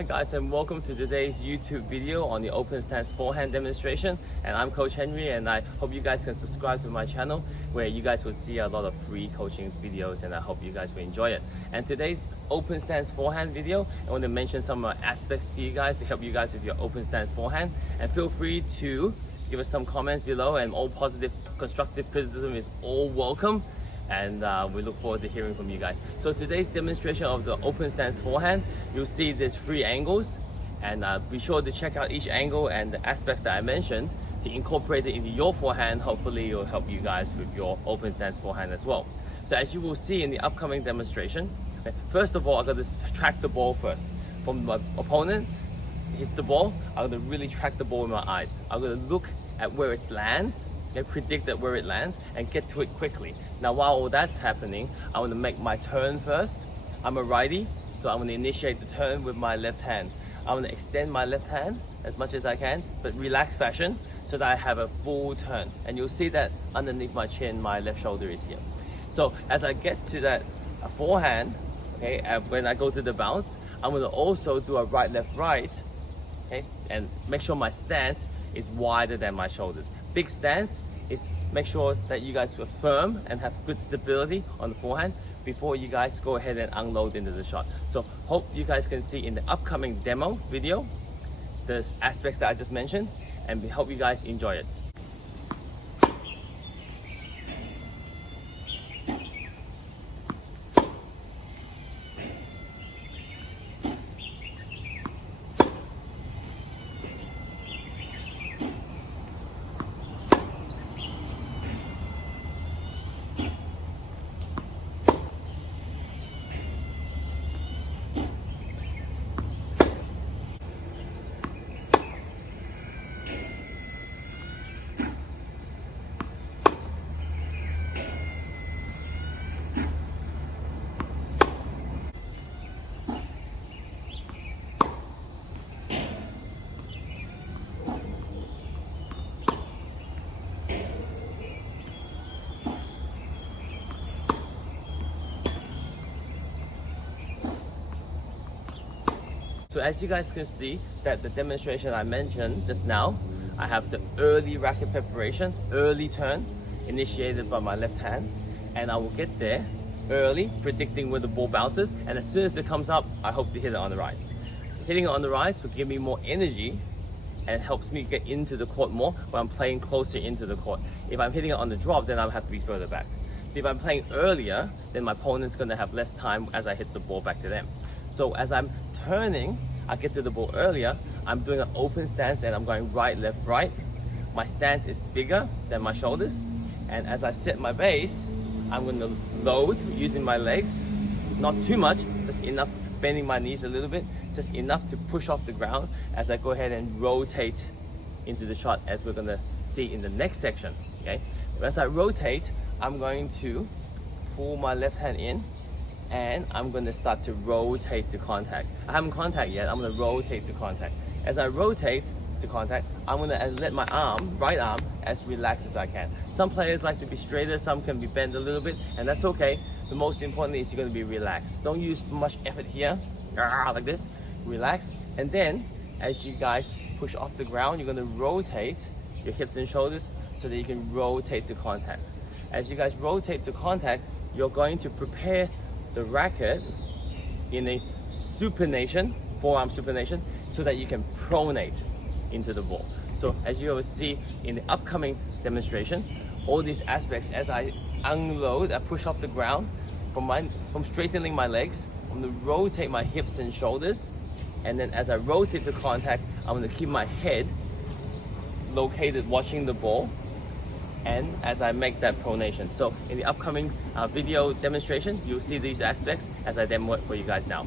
Hi guys, and welcome to today's YouTube video on the open stance forehand demonstration. And I'm Coach Henry, and I hope you guys can subscribe to my channel where you guys will see a lot of free coaching videos, and I hope you guys will enjoy it. And today's open stance forehand video, I want to mention some aspects to you guys to help you guys with your open stance forehand. And feel free to give us some comments below, and all positive constructive criticism is all welcome. And we look forward to hearing from you guys. So today's demonstration of the open stance forehand, you'll see there's 3 angles, and be sure to check out each angle and the aspects that I mentioned to incorporate it into your forehand. Hopefully it will help you guys with your open stance forehand as well. So as you will see in the upcoming demonstration, first of all, I'm going to track the ball first. From my opponent hits the ball, I'm going to really track the ball with my eyes. I'm going to look at where it lands, predict at where it lands, and get to it quickly. Now while all that's happening, I want to make my turn first. I'm a righty, so I'm going to initiate the turn with my left hand. I'm going to extend my left hand as much as I can, but relaxed fashion, so that I have a full turn. And you'll see that underneath my chin, my left shoulder is here. So as I get to that forehand, okay, when I go to the bounce, I'm going to also do a right, left, right, okay, and make sure my stance is wider than my shoulders. Big stance is make sure that you guys are firm and have good stability on the forehand before you guys go ahead and unload into the shot. So hope you guys can see in the upcoming demo video the aspects that I just mentioned, and hope you guys enjoy it. So as you guys can see, that the demonstration I mentioned just now, I have the early racket preparation, early turn, initiated by my left hand, and I will get there early, predicting where the ball bounces, and as soon as it comes up, I hope to hit it on the rise. Hitting it on the rise will give me more energy and helps me get into the court more when I'm playing closer into the court. If I'm hitting it on the drop, then I'll have to be further back. So if I'm playing earlier, then my opponent's going to have less time as I hit the ball back to them. So as I'm turning, I get to the ball earlier, I'm doing an open stance and I'm going right, left, right. My stance is bigger than my shoulders, and as I set my base, I'm going to load using my legs, not too much, just enough, bending my knees a little bit, just enough to push off the ground as I go ahead and rotate into the shot, as we're going to see in the next section. Okay, as I rotate, I'm going to pull my left hand in, and I'm going to start to rotate to contact. I haven't contact yet, I'm going to rotate to contact. As I rotate to contact, I'm going to let my arm, right arm, as relaxed as I can. Some players like to be straighter, some can be bent a little bit, and that's okay. The most important is you're going to be relaxed. Don't use much effort here, like this, relax. And then, as you guys push off the ground, you're going to rotate your hips and shoulders so that you can rotate to contact. As you guys rotate to contact, you're going to prepare the racket in a supination, forearm supination, so that you can pronate into the ball. So as you will see in the upcoming demonstration, all these aspects, as I unload, I push off the ground from straightening my legs, I'm going to rotate my hips and shoulders, and then as I rotate to contact, I'm going to keep my head located watching the ball, and as I make that pronation. So in the upcoming video demonstration, you'll see these aspects as I demo it for you guys now.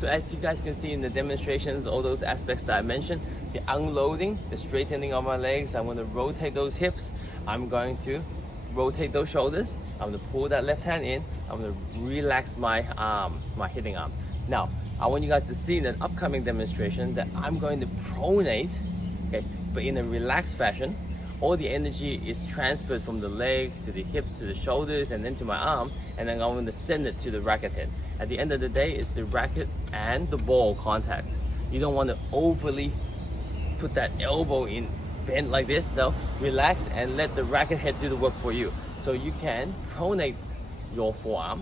So as you guys can see in the demonstrations, all those aspects that I mentioned, the unloading, the straightening of my legs, I'm going to rotate those hips, I'm going to rotate those shoulders, I'm going to pull that left hand in, I'm going to relax my arm, my hitting arm. Now, I want you guys to see in an upcoming demonstration that I'm going to pronate, okay, but in a relaxed fashion. All the energy is transferred from the legs to the hips to the shoulders and then to my arm, and then I'm going to send it to the racket head. At the end of the day, it's the racket and the ball contact. You don't want to overly put that elbow in bent like this. So relax and let the racket head do the work for you. So you can pronate your forearm,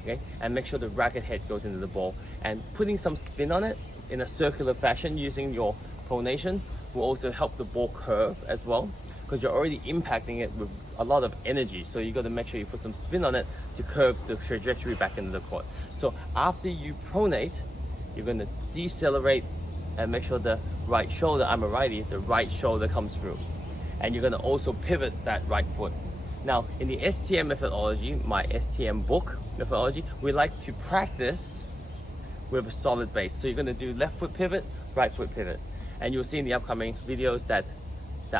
okay, and make sure the racket head goes into the ball. And putting some spin on it in a circular fashion using your pronation will also help the ball curve as well, because you're already impacting it with a lot of energy. So you got to make sure you put some spin on it to curve the trajectory back into the court. So after you pronate, you're going to decelerate and make sure the right shoulder, I'm a righty, the right shoulder comes through. And you're going to also pivot that right foot. Now, in the STM methodology, my STM book methodology, we like to practice with a solid base. So you're going to do left foot pivot, right foot pivot. And you'll see in the upcoming videos that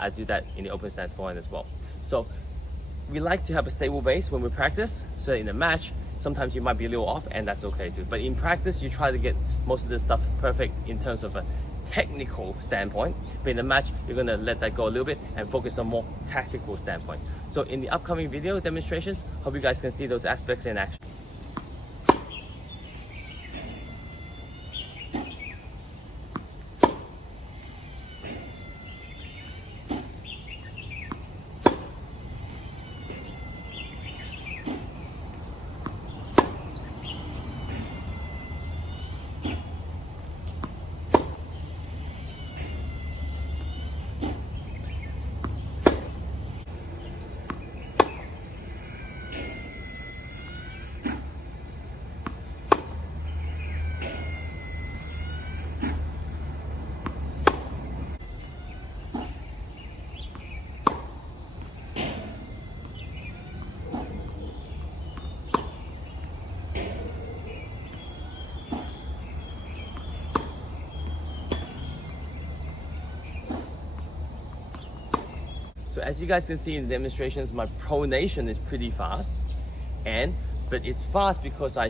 I do that in the open stance forehand as well. So we like to have a stable base when we practice, so that in a match, sometimes you might be a little off, and that's okay too. But in practice, you try to get most of the stuff perfect in terms of a technical standpoint. But in the match, you're gonna let that go a little bit and focus on more tactical standpoint. So in the upcoming video demonstrations, hope you guys can see those aspects in action. So as you guys can see in the demonstrations, my pronation is pretty fast, but it's fast because I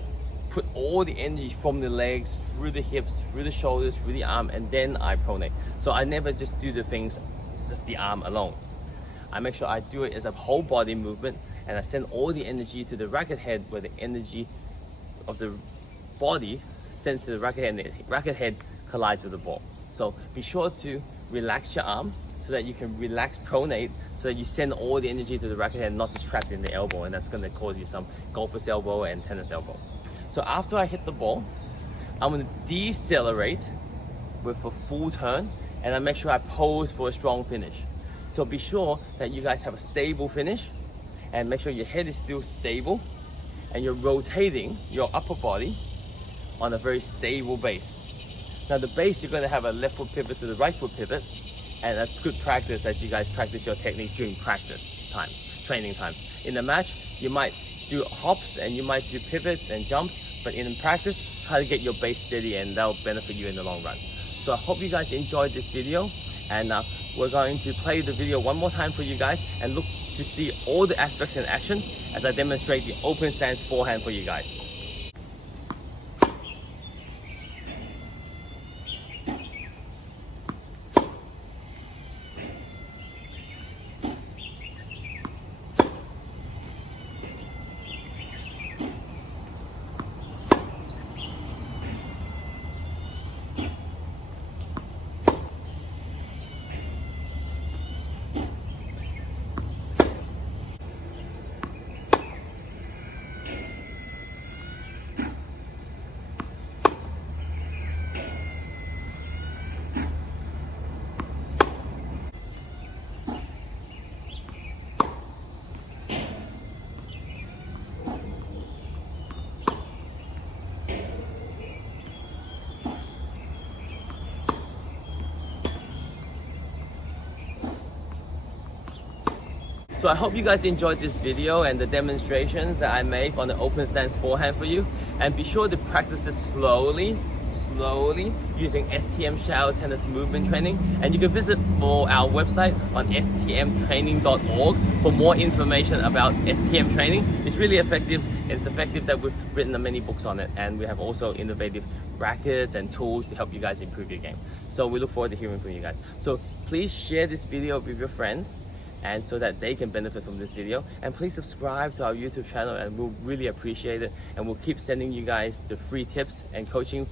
put all the energy from the legs through the hips, through the shoulders, through the arm, and then I pronate. So I never just do the things, just the arm alone. I make sure I do it as a whole body movement, and I send all the energy to the racket head, where the energy of the body sends to the racket head, and the racket head collides with the ball. So be sure to relax your arm so that you can relax pronate, so that you send all the energy to the racket head, not just trapped in the elbow, and that's going to cause you some golfer's elbow and tennis elbow. So after I hit the ball, I'm going to decelerate with a full turn, and I make sure I pose for a strong finish. So be sure that you guys have a stable finish, and make sure your head is still stable, and you're rotating your upper body on a very stable base. Now the base, you're going to have a left foot pivot to the right foot pivot, and that's good practice as you guys practice your technique during practice time, training time. In the match, you might do hops and you might do pivots and jumps, but in practice, try to get your base steady, and that'll benefit you in the long run. So I hope you guys enjoyed this video, and we're going to play the video one more time for you guys and look to see all the aspects in action as I demonstrate the open stance forehand for you guys. So I hope you guys enjoyed this video and the demonstrations that I made on the open stance forehand for you. And be sure to practice it slowly using STM shower tennis movement training. And you can visit our website on stmtraining.org for more information about STM training. It's really effective. It's effective that we've written many books on it, and we have also innovative rackets and tools to help you guys improve your game. So we look forward to hearing from you guys. So please share this video with your friends, and so that they can benefit from this video. And please subscribe to our YouTube channel, and we'll really appreciate it. And we'll keep sending you guys the free tips and coaching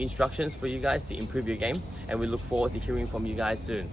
instructions for you guys to improve your game. And we look forward to hearing from you guys soon.